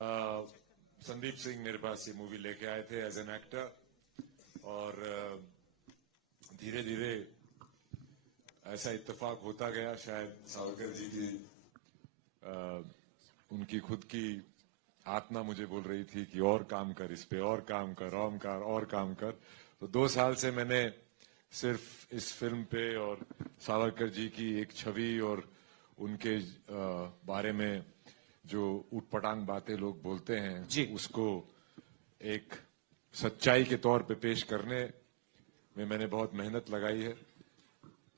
संदीप सिंह मेरे पास ये मूवी लेके आए थे एज एन एक्टर और धीरे धीरे ऐसा इत्तेफाक होता गया। शायद सावरकर जी की उनकी खुद की आत्मा मुझे बोल रही थी कि और काम कर, इस पे और काम कर, और काम कर। तो 2 साल से मैंने सिर्फ इस फिल्म पे और सावरकर जी की एक छवि और उनके बारे में जो उटपटांग बातें लोग बोलते हैं उसको एक सच्चाई के तौर पे पेश करने में मैंने बहुत मेहनत लगाई है।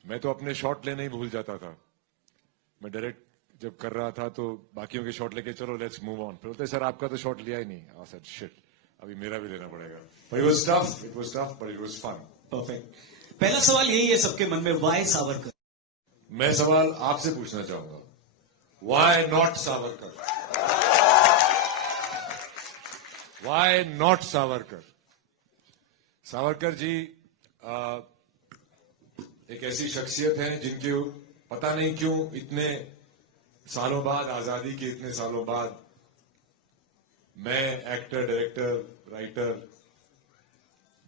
मैं तो अपने शॉट लेने ही भूल जाता था। मैं डायरेक्ट जब कर रहा था तो बाकियों के शॉट लेके चलो लेट्स मूव ऑन, फिर बोलते सर आपका तो शॉट लिया ही नहीं। आई सेड शिट, अभी मेरा भी लेना पड़ेगा। But it was tough but it was fun. Perfect. पहला सवाल यही है सबके मन में, व्हाई सावरकर? मैं सवाल आपसे पूछना चाहूंगा, why not Savarkar? Why not Savarkar? Savarkar ji एक ऐसी शख्सियत है जिनके पता नहीं क्यों इतने सालों बाद, आजादी के इतने सालों बाद, मैं एक्टर, डायरेक्टर, राइटर,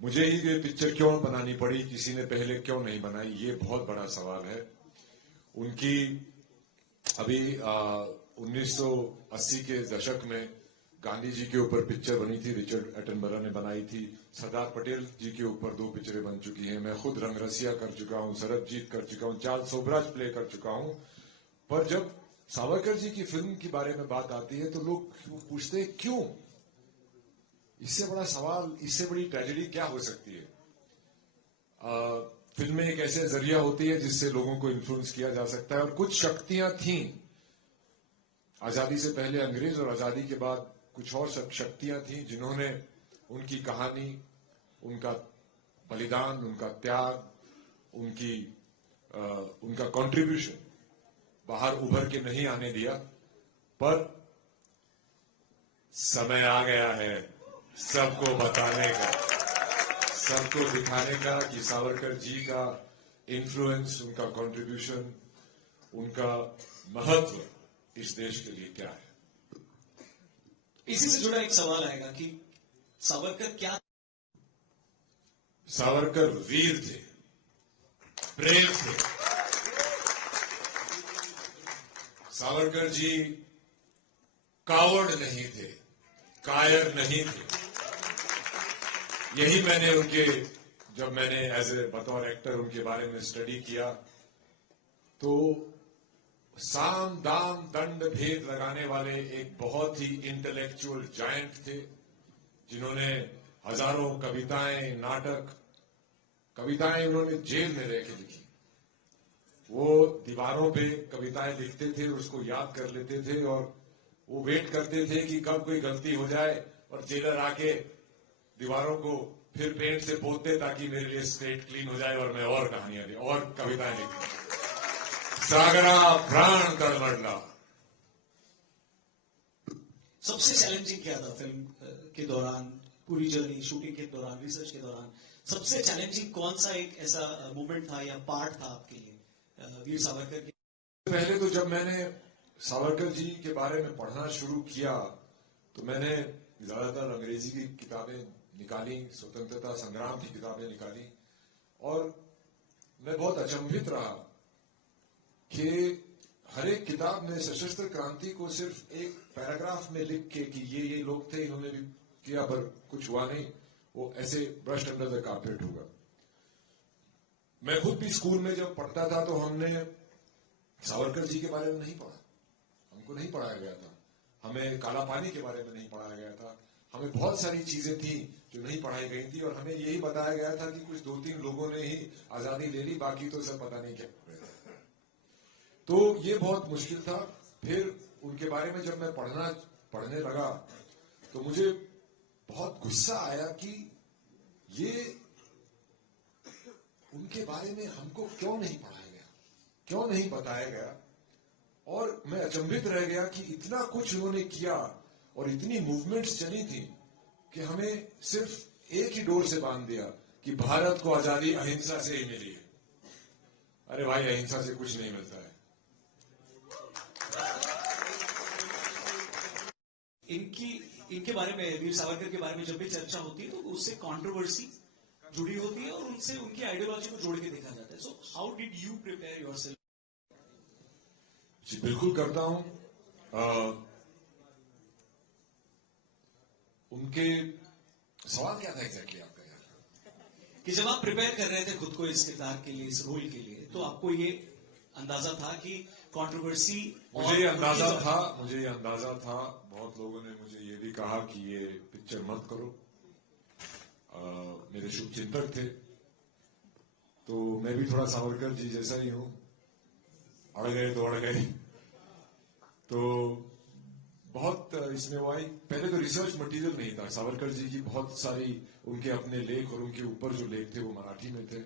मुझे ही ये पिक्चर क्यों बनानी पड़ी, किसी ने पहले क्यों नहीं बनाई, ये बहुत बड़ा सवाल है। उनकी अभी 1980 के दशक में गांधी जी के ऊपर पिक्चर बनी थी, रिचर्ड एटनबरो ने बनाई थी। सरदार पटेल जी के ऊपर 2 पिक्चरें बन चुकी हैं। मैं खुद रंगरसिया कर चुका हूं, सरबजीत कर चुका हूं, चार्ल्स सोबराज प्ले कर चुका हूं। पर जब सावरकर जी की फिल्म के बारे में बात आती है तो लोग पूछते हैं क्यों? इससे बड़ा सवाल, इससे बड़ी ट्रेजेडी क्या हो सकती है? फिल्में एक ऐसे जरिया होती है जिससे लोगों को इन्फ्लुएंस किया जा सकता है। और कुछ शक्तियां थीं आजादी से पहले अंग्रेज और आजादी के बाद, कुछ और शक्तियां थीं जिन्होंने उनकी कहानी, उनका बलिदान, उनका त्याग, उनका कंट्रीब्यूशन बाहर उभर के नहीं आने दिया। पर समय आ गया है सबको बताने का, सबको दिखाने का कि सावरकर जी का इन्फ्लुएंस, उनका कंट्रीब्यूशन, उनका महत्व इस देश के लिए क्या है। इसी से जुड़ा एक सवाल आएगा कि सावरकर क्या? सावरकर वीर थे, ब्रेव थे। सावरकर जी कावर्ड नहीं थे, कायर नहीं थे। यही मैंने जब मैंने एज ए बतौर एक्टर उनके बारे में स्टडी किया तो साम दाम दंड भेद लगाने वाले एक बहुत ही इंटेलेक्चुअल जायंट थे, जिन्होंने हजारों कविताएं, नाटक, कविताएं उन्होंने जेल में रह के लिखी। वो दीवारों पे कविताएं लिखते थे, उसको याद कर लेते थे और वो वेट करते थे कि कब कोई गलती हो जाए और जेलर आके दीवारों को फिर पेंट से पोत दे ताकि मेरे लिए स्लेट क्लीन हो जाए और मैं और कहानियां लिखूं और कविताएं लिखूं। सागरा प्राण कर मरला। सबसे चैलेंजिंग क्या था फिल्म के दौरान, पूरी जर्नी, शूटिंग के दौरान, रिसर्च के दौरान? सबसे चैलेंजिंग कौन सा एक ऐसा मोमेंट था या पार्ट था आपके लिए वीर सावरकर के? पहले तो जब मैंने सावरकर जी के बारे में पढ़ना शुरू किया तो मैंने ज्यादातर अंग्रेजी की किताबें निकाली, स्वतंत्रता संग्राम की किताबें निकाली और मैं बहुत अचंभित रहा कि हर एक किताब में सशस्त्र क्रांति को सिर्फ एक पैराग्राफ में लिख के कि ये लोग थे, इन्होंने भी किया, पर कुछ हुआ नहीं, वो ऐसे ब्रश अंडर द कारपेट होगा। मैं खुद भी स्कूल में जब पढ़ता था तो हमने सावरकर जी के बारे में नहीं पढ़ा, हमको नहीं पढ़ाया गया था। हमें काला पानी के बारे में नहीं पढ़ाया गया था। हमें बहुत सारी चीजें थी जो नहीं पढ़ाई गई थी और हमें यही बताया गया था कि कुछ 2-3 लोगों ने ही आजादी ले ली, बाकी तो सब पता नहीं क्या। तो ये बहुत मुश्किल था। फिर उनके बारे में जब मैं पढ़ने लगा तो मुझे बहुत गुस्सा आया कि ये उनके बारे में हमको क्यों नहीं पढ़ाया गया, क्यों नहीं बताया गया। और मैं अचंभित रह गया कि इतना कुछ उन्होंने किया और इतनी मूवमेंट्स चली थी कि हमें सिर्फ एक ही डोर से बांध दिया कि भारत को आजादी अहिंसा से ही मिली है। अरे भाई, अहिंसा से कुछ नहीं मिलता है। इनके बारे में, वीर सावरकर के बारे में जब भी चर्चा होती है तो उससे कंट्रोवर्सी जुड़ी होती है और उनसे उनकी आइडियोलॉजी को जोड़ के देखा जाता है. So how did you prepare yourself? जी बिल्कुल करता हूं. उनके सवाल क्या था एग्जैक्टली आपका यार? कि जब आप प्रिपेयर कर रहे थे खुद को इस किरदार के लिए, इस रोल के लिए, तो आपको ये अंदाजा था कि कंट्रोवर्सी? मुझे ये अंदाजा था. बहुत लोगों ने मुझे ये भी कहा कि ये पिक्चर मत करो. मेरे शुभचिंतक थे, तो मैं भी थोड़ा सावरकर जी जैसा ही हूं. अड़ गए तो अड़ गए. तो बहुत इसमें वो आई. पहले तो रिसर्च मटेरियल नहीं था. सावरकर जी की बहुत सारी उनके अपने लेख और उनके ऊपर जो लेख थे वो मराठी में थे,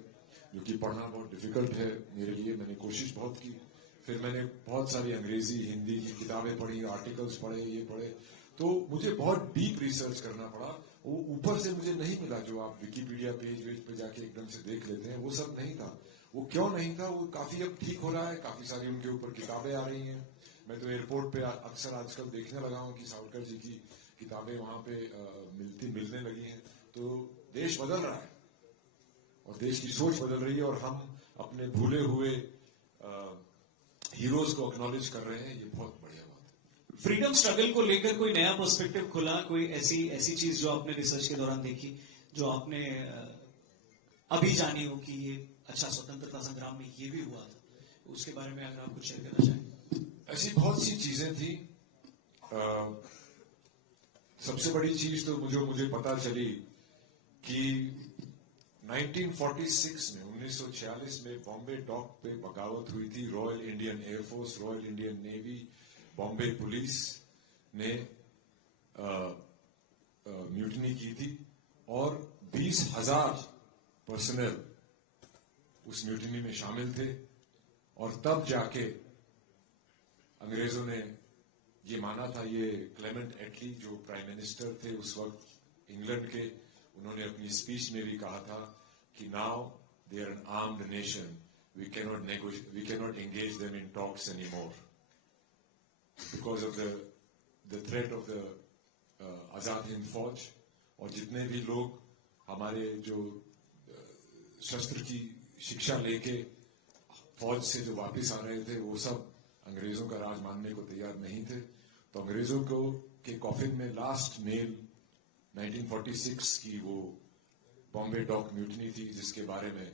जो कि पढ़ना बहुत डिफिकल्ट है मेरे लिए. मैंने कोशिश बहुत की. फिर मैंने बहुत सारी अंग्रेजी हिंदी की किताबें पढ़ी, आर्टिकल्स पढ़े, ये पढ़े. तो मुझे बहुत डीप रिसर्च करना पड़ा. वो ऊपर से मुझे नहीं मिला जो आप विकिपीडिया पेज पे जाके एकदम से देख लेते हैं. वो सब नहीं था. वो क्यों नहीं था? वो काफी अब ठीक हो रहा है. काफी सारी उनके ऊपर किताबें आ रही हैं. मैं तो एयरपोर्ट पे अक्सर आजकल देखने लगा हूं कि सावरकर जी की किताबें वहां पे मिलने लगी हैं. तो देश बदल रहा है और देश की सोच बदल रही है और हम अपने भूले हुए हीरोज को एक्नॉलेज कर रहे हैं. ये बहुत बढ़िया बात है. फ्रीडम स्ट्रगल को लेकर कोई नया पर्सपेक्टिव खुला? कोई ऐसी चीज जो आपने रिसर्च के दौरान देखी, जो आपने अभी जानी हो कि ये अच्छा स्वतंत्रता संग्राम में ये भी हुआ था, उसके बारे में अगर आप कुछ शेयर करना चाहें? ऐसी बहुत सी चीजें थी. सबसे बड़ी चीज तो मुझे पता चली कि 1946 में 1946 में बॉम्बे डॉक पे बगावत हुई थी. Royal Indian air force, royal Indian navy, Bombay police ने म्यूटनी की थी और 20,000 पर्सनल उस म्यूटनी में शामिल थे. और तब जाके अंग्रेजों ने ये माना था. ये क्लेमेंट एटली जो प्राइम मिनिस्टर थे उस वक्त इंग्लैंड के, उन्होंने अपनी स्पीच में भी कहा था कि now they are an armed nation, we cannot engage them in talks any more because of the threat of the Azad Hind Fauj. और जितने भी लोग हमारे जो शस्त्र की शिक्षा लेके फौज से जो वापस आ रहे थे, वो सब अंग्रेजों का राज मानने को तैयार नहीं थे. तो अंग्रेजों को के कॉफिन में लास्ट मेल 1946 की वो बॉम्बे डॉक म्यूटनी थी, जिसके बारे में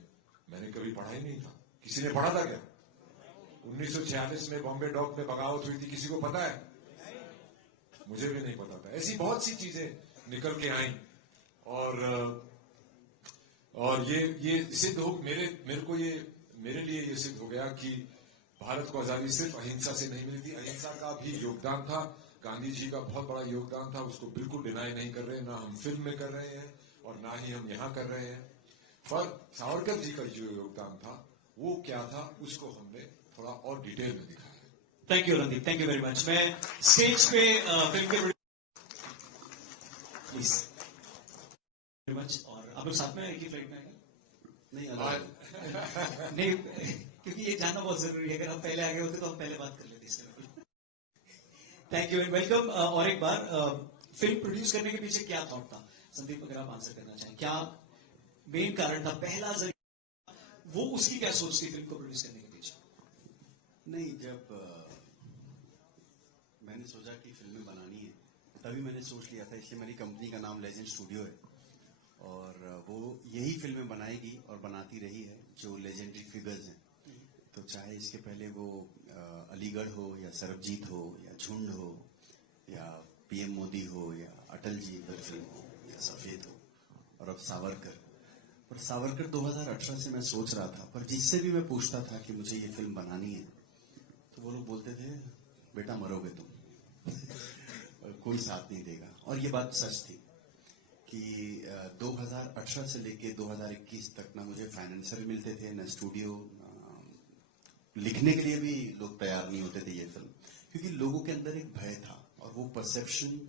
मैंने कभी पढ़ा ही नहीं था. किसी ने पढ़ा था क्या? 1946 में बॉम्बे डॉक में बगावत हुई थी. किसी को पता है? मुझे भी नहीं पता था. ऐसी बहुत सी चीजें निकल के आई और ये सिद्ध हो मेरे लिए ये सिद्ध हो गया कि भारत को आजादी सिर्फ अहिंसा से नहीं मिली थी. अहिंसा का भी योगदान था. गांधी जी का बहुत बड़ा योगदान था. उसको बिल्कुल डिनाई नहीं कर रहे. ना हम फिल्म में कर रहे हैं और ना ही हम यहां कर रहे हैं. पर सावरकर जी का जो योगदान था वो क्या था, उसको हमने थोड़ा और डिटेल में दिखाया है. Thank you Randeep, thank you very much. मैं स्टेज पे फिल्म के प्लीज वेरी मच. और आप लोग साथ में एक ही फ्लाइट में आएंगे? नहीं, क्योंकि ये जानना बहुत जरूरी है. अगर हम पहले आगे होते तो हम पहले बात कर लेते इससे. Thank you and welcome. और एक बार फिल्म प्रोड्यूस करने के पीछे क्या थॉट था? संदीप, अगर आप आंसर करना चाहें, क्या मेन कारण था, पहला जरिया, वो उसकी क्या सोच थी फिल्म को प्रोड्यूस करने के पीछे? नहीं, जब मैंने सोचा कि फिल्में बनानी है तभी मैंने सोच लिया था. इसलिए मेरी कंपनी का नाम लेजेंड स्टूडियो है और वो यही फिल्में बनाएगी और बनाती रही है जो लेजेंडरी फिगर्स हैं. तो चाहे इसके पहले वो अलीगढ़ हो या सरबजीत हो या झुंड हो या पीएम मोदी हो या अटल जी फिल्म हो या सफेद हो और अब सावरकर. पर सावरकर 2018 से मैं सोच रहा था, पर जिससे भी मैं पूछता था कि मुझे ये फिल्म बनानी है तो वो लोग बोलते थे बेटा मरोगे तुम. कोई साथ नहीं देगा. और ये बात सच थी कि 2018 से लेके 2021 तक ना मुझे फाइनेंसर मिलते थे, ना स्टूडियो. लिखने के लिए भी लोग तैयार नहीं होते थे ये फिल्म, क्योंकि लोगों के अंदर एक भय था और वो परसेप्शन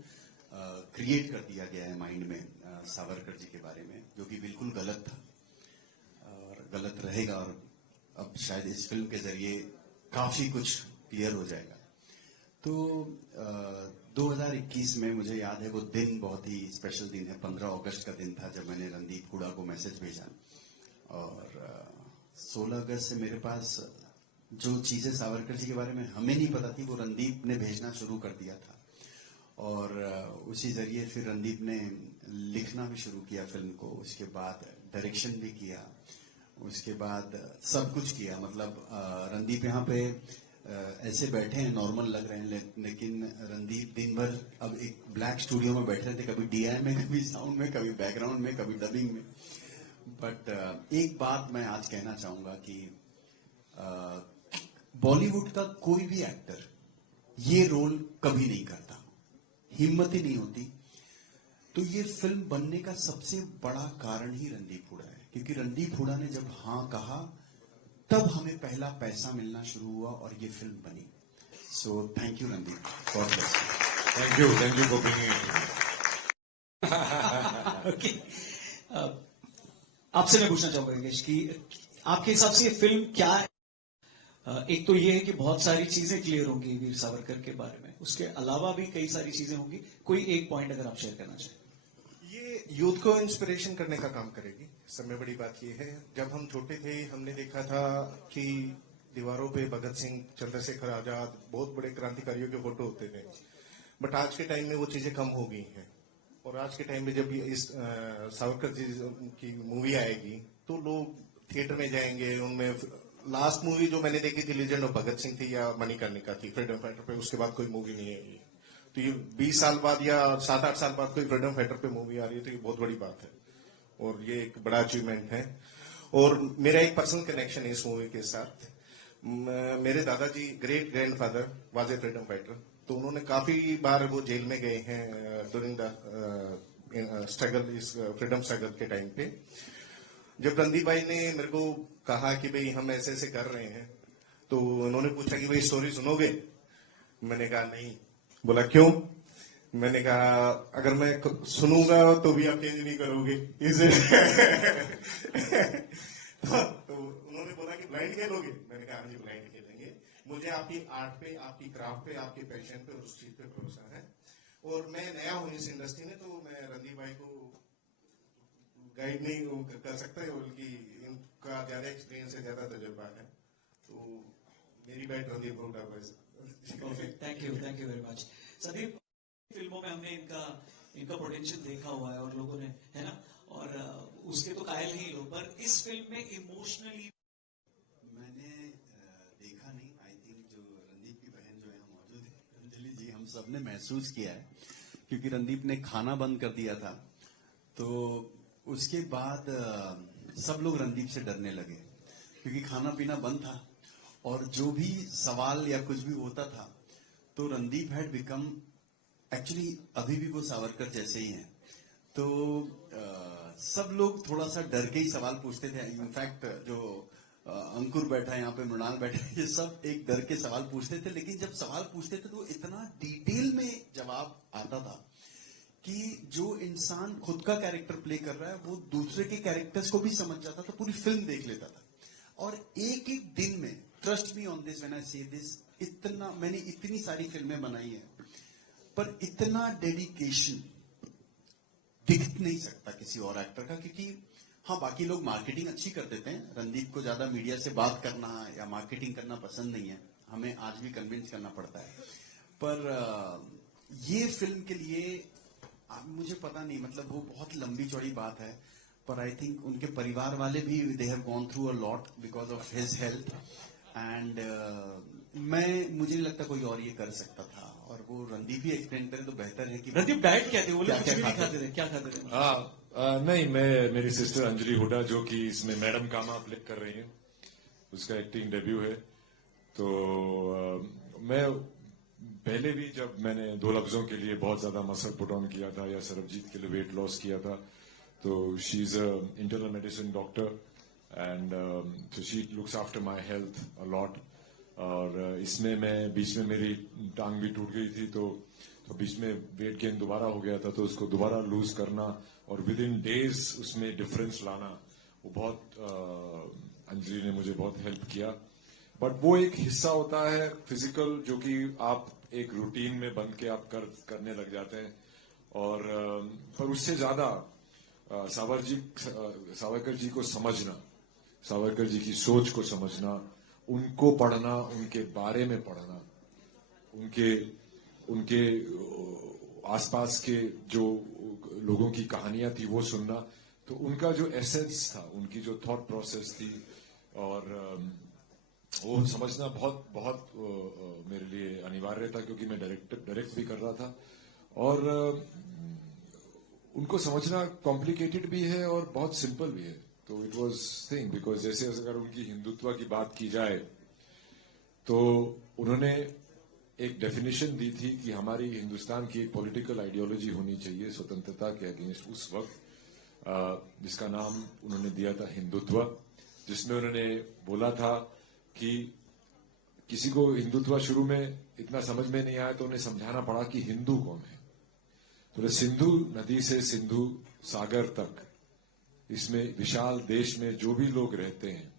क्रिएट कर दिया गया है माइंड में सावरकर जी के बारे में, जो कि बिल्कुल गलत था और गलत रहेगा. और अब शायद इस फिल्म के जरिए काफी कुछ क्लियर हो जाएगा. तो 2021 में मुझे याद है वो दिन बहुत ही स्पेशल दिन है। 15 अगस्त का दिन था जब मैंने रणदीप हुडा को मैसेज भेजा, और 16 अगस्त से मेरे पास जो चीजें सावरकर जी के बारे में हमें नहीं पता थी वो रणदीप ने भेजना शुरू कर दिया था, और उसी जरिए फिर रणदीप ने लिखना भी शुरू किया फिल्म को, उसके बाद डायरेक्शन भी किया, उसके बाद सब कुछ किया। मतलब रणदीप यहाँ पे ऐसे बैठे हैं, नॉर्मल लग रहे हैं, लेकिन रणदीप दिन भर अब एक ब्लैक स्टूडियो में बैठे थे, कभी डीआई में, कभी साउंड में, कभी बैकग्राउंड में, कभी डबिंग में। बट एक बात मैं आज कहना चाहूंगा कि बॉलीवुड का कोई भी एक्टर ये रोल कभी नहीं करता, हिम्मत ही नहीं होती। तो ये फिल्म बनने का सबसे बड़ा कारण ही रणदीप हुडा है, क्योंकि रणदीप हुडा ने जब हाँ कहा तब हमें पहला पैसा मिलना शुरू हुआ और ये फिल्म बनी। So thank you Randeep, God bless you. Thank you for bringing it. Okay, आपसे मैं पूछना चाहूंगा योगेश कि आपके हिसाब से ये फिल्म क्या है? एक तो ये है कि बहुत सारी चीजें क्लियर होंगी वीर सावरकर के बारे में, उसके अलावा भी कई सारी चीजें होंगी। कोई एक पॉइंट अगर आप शेयर करना चाहें। ये यूथ को इंस्पिरेशन करने का काम करेगी। सबसे बड़ी बात ये है, जब हम छोटे थे हमने देखा था कि दीवारों पे भगत सिंह, चंद्रशेखर आजाद, बहुत बड़े क्रांतिकारियों के फोटो होते थे, बट आज के टाइम में वो चीजें कम हो गई हैं। और आज के टाइम में जब इस सावरकर जी की मूवी आएगी तो लोग थिएटर में जाएंगे। उनमें लास्ट मूवी जो मैंने देखी थी लेजेंड ऑफ भगत सिंह थी या मणिकर्णिका थी, फ्रीडम फाइटर पे, उसके बाद कोई मूवी नहीं है। तो ये 20 साल बाद या 7-8 साल बाद कोई फ्रीडम फाइटर पे मूवी आ रही है तो ये बहुत बड़ी बात है और ये एक बड़ा अचीवमेंट है। और मेरा एक पर्सनल कनेक्शन है इस मूवी के साथ। मेरे दादाजी great grandfather was a freedom fighter, तो उन्होंने काफी बार वो जेल में गए हैं ड्यूरिंग द स्ट्रगल, इस फ्रीडम स्ट्रगल के टाइम पे। जब रणदीप भाई ने मेरे को कहा कि भाई हम ऐसे ऐसे कर रहे हैं, तो उन्होंने पूछा कि भाई स्टोरी सुनोगे? मैंने कहा नहीं। बोला क्यों? मैंने कहा अगर मैं सुनूंगा तो भी आप चेंज नहीं करोगे इसे। तो उन्होंने बोला कि ब्लाइंड खेलोगे? मैंने कहा हाँ जी ब्लाइंड खेलेंगे। मुझे आपकी आर्ट पे, आपकी क्राफ्ट पे, आपके पैशन पे, उस चीज पे भरोसा है। और मैं नया हूं इस इंडस्ट्री में, तो मैं रणदीप भाई को गाइड नहीं कर सकता, बल्कि इनका ज्यादा एक्सपीरियंस है, ज्यादा तजुर्बा है। तो मेरी बैट रणदीप हुडा पर। Thank you very much. Sandeep, फिल्मों में हमने इनका पोटेंशियल देखा हुआ है और लोगों ने, है ना, और उसके तो कायल ही लोग, पर इस फिल्म में इमोशनली मैंने देखा नहीं। आई थिंक जो रणदीप की बहन जो यहाँ मौजूद है अंजलि जी, हम सब ने महसूस किया है, क्योंकि रणदीप ने खाना बंद कर दिया था, तो उसके बाद सब लोग रणदीप से डरने लगे, क्योंकि खाना पीना बंद था और जो भी सवाल या कुछ भी होता था तो रणदीप हैड बिकम, एक्चुअली अभी भी वो सावरकर जैसे ही हैं। तो सब लोग थोड़ा सा डर के ही सवाल पूछते थे। इनफैक्ट जो अंकुर बैठा है यहाँ पे, मृणाल बैठा है, ये सब एक डर के सवाल पूछते थे, लेकिन जब सवाल पूछते थे तो इतना डिटेल में जवाब आता था कि जो इंसान खुद का कैरेक्टर प्ले कर रहा है वो दूसरे के कैरेक्टर्स को भी समझ जाता था, पूरी फिल्म देख लेता था। और एक एक दिन में, trust me on this when I से दिस, इतना, मैंने इतनी सारी फिल्में बनाई हैं पर इतना डेडिकेशन दिख नहीं सकता किसी और एक्टर का। क्योंकि हाँ, बाकी लोग मार्केटिंग अच्छी कर देते हैं, रणदीप को ज्यादा मीडिया से बात करना या मार्केटिंग करना पसंद नहीं है, हमें आज भी कन्विंस करना पड़ता है। पर ये फिल्म के लिए मुझे पता नहीं, मतलब वो बहुत लंबी चौड़ी बात है, पर आई थिंक उनके परिवार वाले भी, they have gone through a lot because of his health, and मुझे नहीं लगता कोई और ये कर सकता था। और वो रणदीप भी एक्सप्लेन करे तो बेहतर है कि रणदीप डाइट क्या थे, वो लोग कुछ भी नहीं खाते थे, क्या खाते थे? नहीं, मेरी सिस्टर अंजलि हुडा जो कि इसमें मैडम कामा प्ले कर रही है, उसका एक्टिंग डेब्यू है। तो मैं पहले भी जब मैंने 2 लफ्जों के लिए बहुत ज्यादा मसल पुट ऑन किया था या सरबजीत के लिए वेट लॉस किया था, तो she is a internal medicine doctor and so she looks after my health a lot. और इसमें मैं बीच में मेरी टांग भी टूट गई थी, तो बीच में वेट गेन दोबारा हो गया था, तो उसको दोबारा लूज करना और विद इन डेज उसमें डिफरेंस लाना, वो बहुत अंजलि ने मुझे बहुत हेल्प किया। बट वो एक हिस्सा होता है फिजिकल, जो कि आप एक रूटीन में बन के आप करने लग जाते हैं। और पर उससे ज्यादा सावरकर जी को समझना, सावरकर जी की सोच को समझना, उनको पढ़ना, उनके बारे में पढ़ना, उनके आसपास के जो लोगों की कहानियां थी वो सुनना, तो उनका जो एसेंस था, उनकी जो थॉट प्रोसेस थी, और वो समझना बहुत बहुत मेरे लिए अनिवार्य था, क्योंकि मैं डायरेक्ट भी कर रहा था। और उनको समझना कॉम्प्लिकेटेड भी है और बहुत सिंपल भी है। तो इट वाज थिंग, बिकॉज जैसे अगर उनकी हिंदुत्व की बात की जाए तो उन्होंने एक डेफिनेशन दी थी कि हमारी हिंदुस्तान की एक पॉलिटिकल आइडियोलॉजी होनी चाहिए स्वतंत्रता के अगेंस्ट उस वक्त, जिसका नाम उन्होंने दिया था हिंदुत्व, जिसमें उन्होंने बोला था कि किसी को हिंदुत्व शुरू में इतना समझ में नहीं आया तो उन्हें समझाना पड़ा कि हिंदू कौन है। तो सिंधु नदी से सिंधु सागर तक, इसमें विशाल देश में जो भी लोग रहते हैं,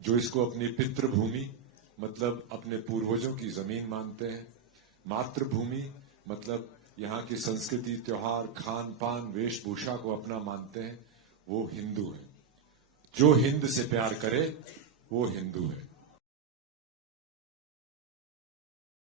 जो इसको अपनी पितृभूमि मतलब अपने पूर्वजों की जमीन मानते हैं, मातृभूमि मतलब यहाँ की संस्कृति, त्योहार, खान पान, वेशभूषा को अपना मानते हैं, वो हिंदू है। जो हिंद से प्यार करे वो हिंदू है।